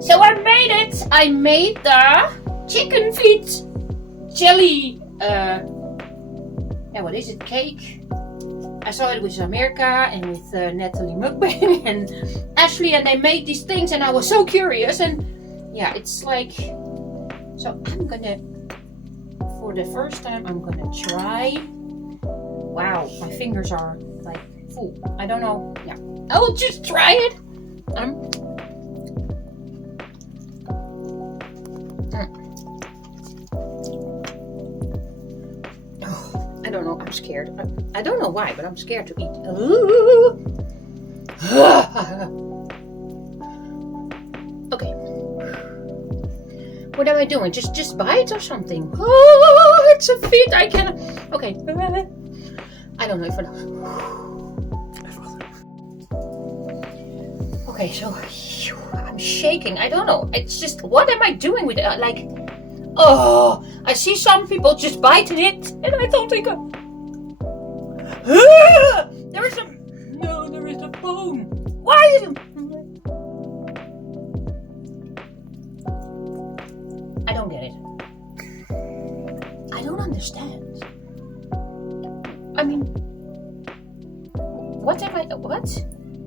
So I made it. I made the chicken feet jelly. What is it? Cake. I saw it with America and with Natalie Mukbang and Ashley, and they made these things, and I was so curious. And yeah, it's like. So I'm gonna, for the first time, I'm gonna try. Wow, my fingers are like full. I don't know. Yeah, I will just try it. I don't know. I'm scared. I don't know why, but I'm scared to eat. Okay. What am I doing? Just bite or something? Oh, it's a feat. I can. Okay. I don't know if I know. Okay, so I'm shaking. I don't know. It's just, what am I doing with it? Like, oh, I see some people just biting it, and I don't think. There is a bone. Why is it? I don't get it. I don't understand. I mean, what?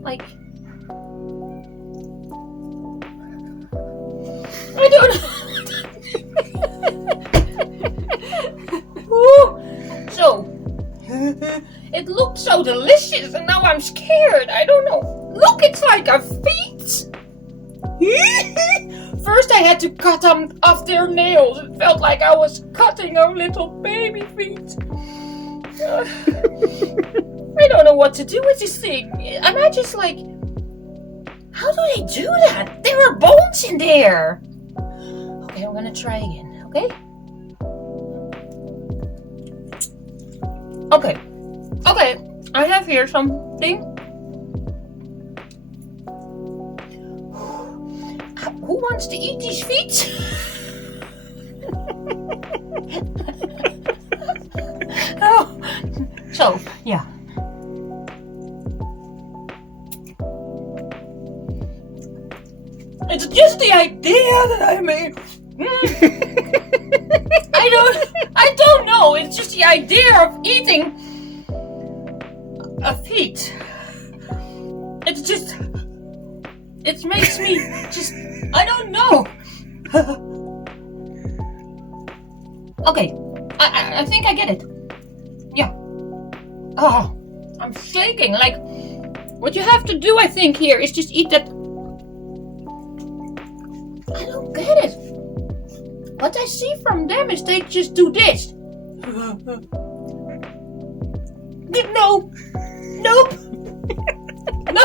Like, I don't know. So, it looked so delicious, and now I'm scared. I don't know. Look, it's like a feet. First I had to cut off their nails. It felt like I was cutting a little baby feet. I don't know what to do with this thing. Am I just like, how do they do that? There are bones in there. Okay, I'm gonna try again, okay? Okay, I have here something. Who wants to eat these feet? Oh, so, yeah. It's just the idea that I made. I don't know. It's just the idea of eating a feet. It's just, it makes me just, I don't know. Okay, I think I get it. Yeah. Oh, I'm shaking. Like, what you have to do, I think, here is just eat that. I don't get it. What I see from them is they just do this. No. Nope. No.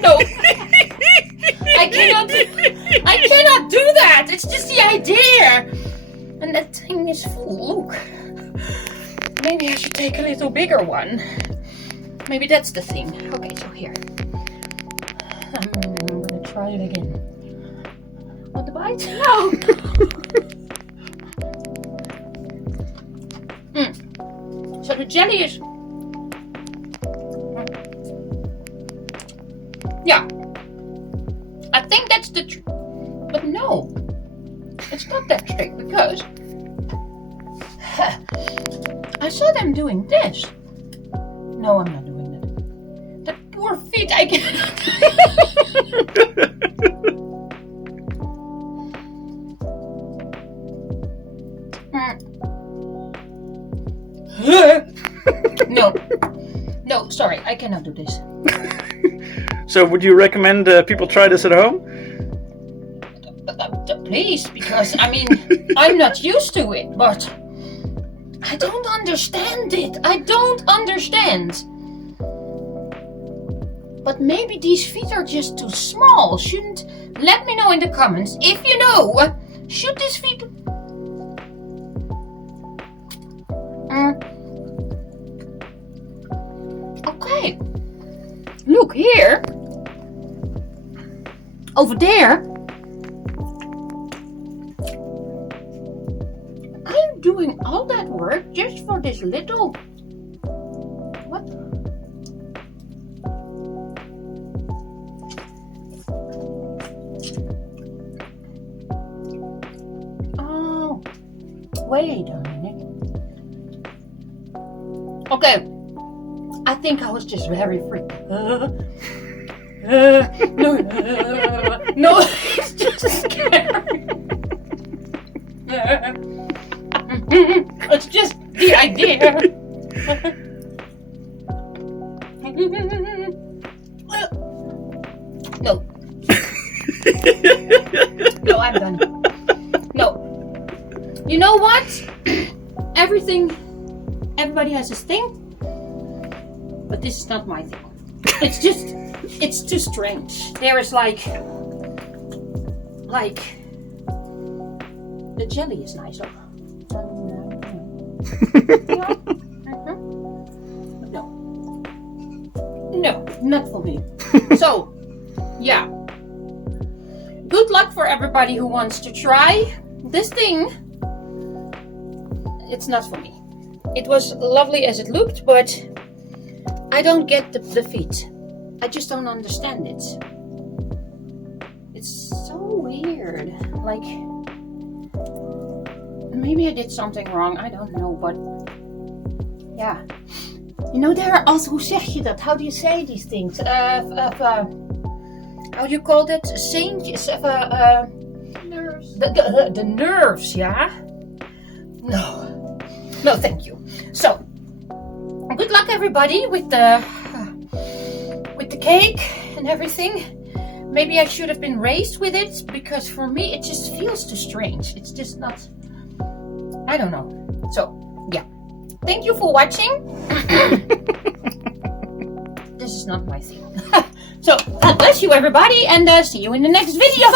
No. I cannot do that. It's just the idea. And that thing is full. Look. Maybe I should take a little bigger one. Maybe that's the thing. Okay, so here. I'm gonna try it again. Want to bite? No. So the jelly is. Yeah. I think that's the. But no. It's not that strict because. I saw them doing this. No, I'm not doing that. That poor feet, I cannot. No, sorry, I cannot do this. So would you recommend people try this at home? Please, because I mean, I'm not used to it, but I don't understand it. I don't understand. But maybe these feet are just too small. Let me know in the comments if you know. Should these feet? Okay. Look here. Over there. I'm doing all that work just for this little. What? Wait a minute. Okay. I think I was just very freaked. No, it's just scary. It's just the idea. No. No, I'm done. No. You know what? Everybody has his thing, but this is not my thing. It's too strange. There is like the jelly is nice. No, not for me. So, yeah. Good luck for everybody who wants to try this thing. It's not for me. It was lovely as it looked, but I don't get the feet. I just don't understand it. It's so weird. Like, maybe I did something wrong. I don't know, but yeah. You know, there are also, hoe zeg je dat? How do you say these things? How do you call that? Saintjes? Nerves. The nerves, yeah? No, thank you. So, good luck everybody with the cake and everything. Maybe I should have been raised with it, because for me it just feels too strange. It's just not, I don't know. So, yeah. Thank you for watching. This is not my thing. So, God bless you everybody, and see you in the next video.